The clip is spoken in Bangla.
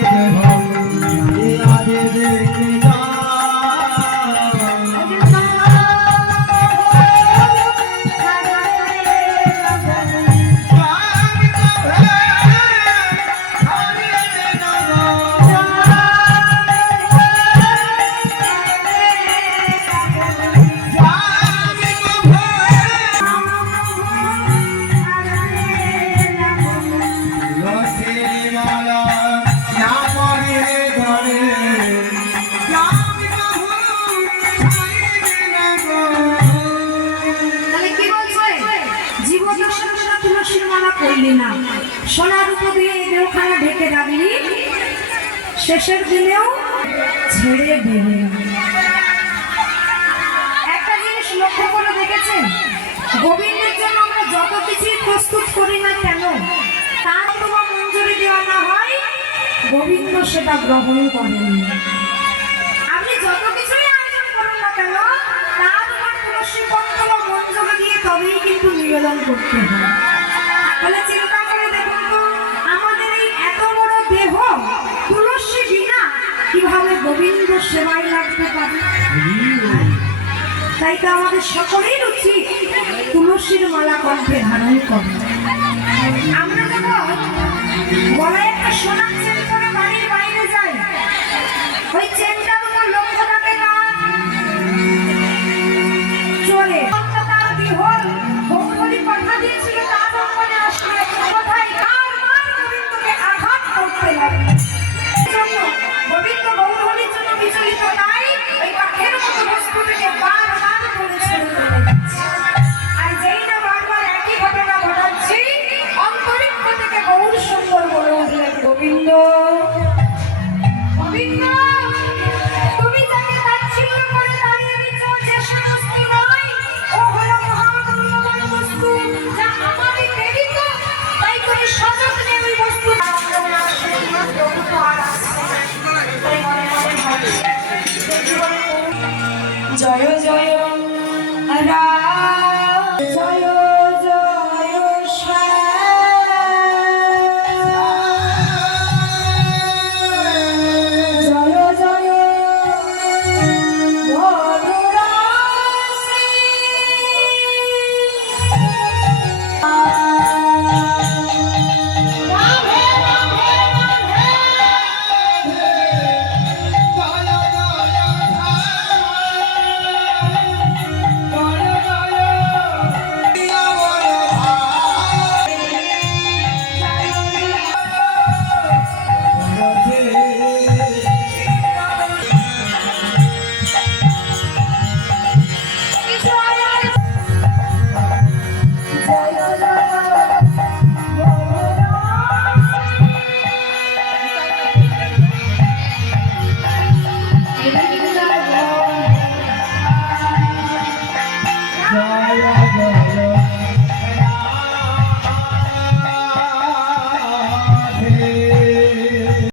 내 করলি না। সোনার উপর দিয়ে এই দেহখানা ঢেকে রাখলি শেষের দিনেও ছেড়ে দিলি একটা জিনিস লক্ষ্য করে দেখেছেন? গোবিন্দের জন্য আমরা যত কিছুই প্রস্তুত করি না কেন, তার তোমার মঞ্জুরি দেওয়া না হয়, গোবিন্দ সেটা গ্রহণ করেন আপনি যত কিছুই আয়োজন করুন না কেন, তার উপর তুলসী পত্র মঞ্জুরি দিয়ে তবেই কিন্তু নিবেদন করতে হয়। তাই তো আমাদের সকলের উচিত তুলসীর মালা কণ্ঠে ধারণ করে। আমরা গলায় একটা সোনার জয় জয় রাম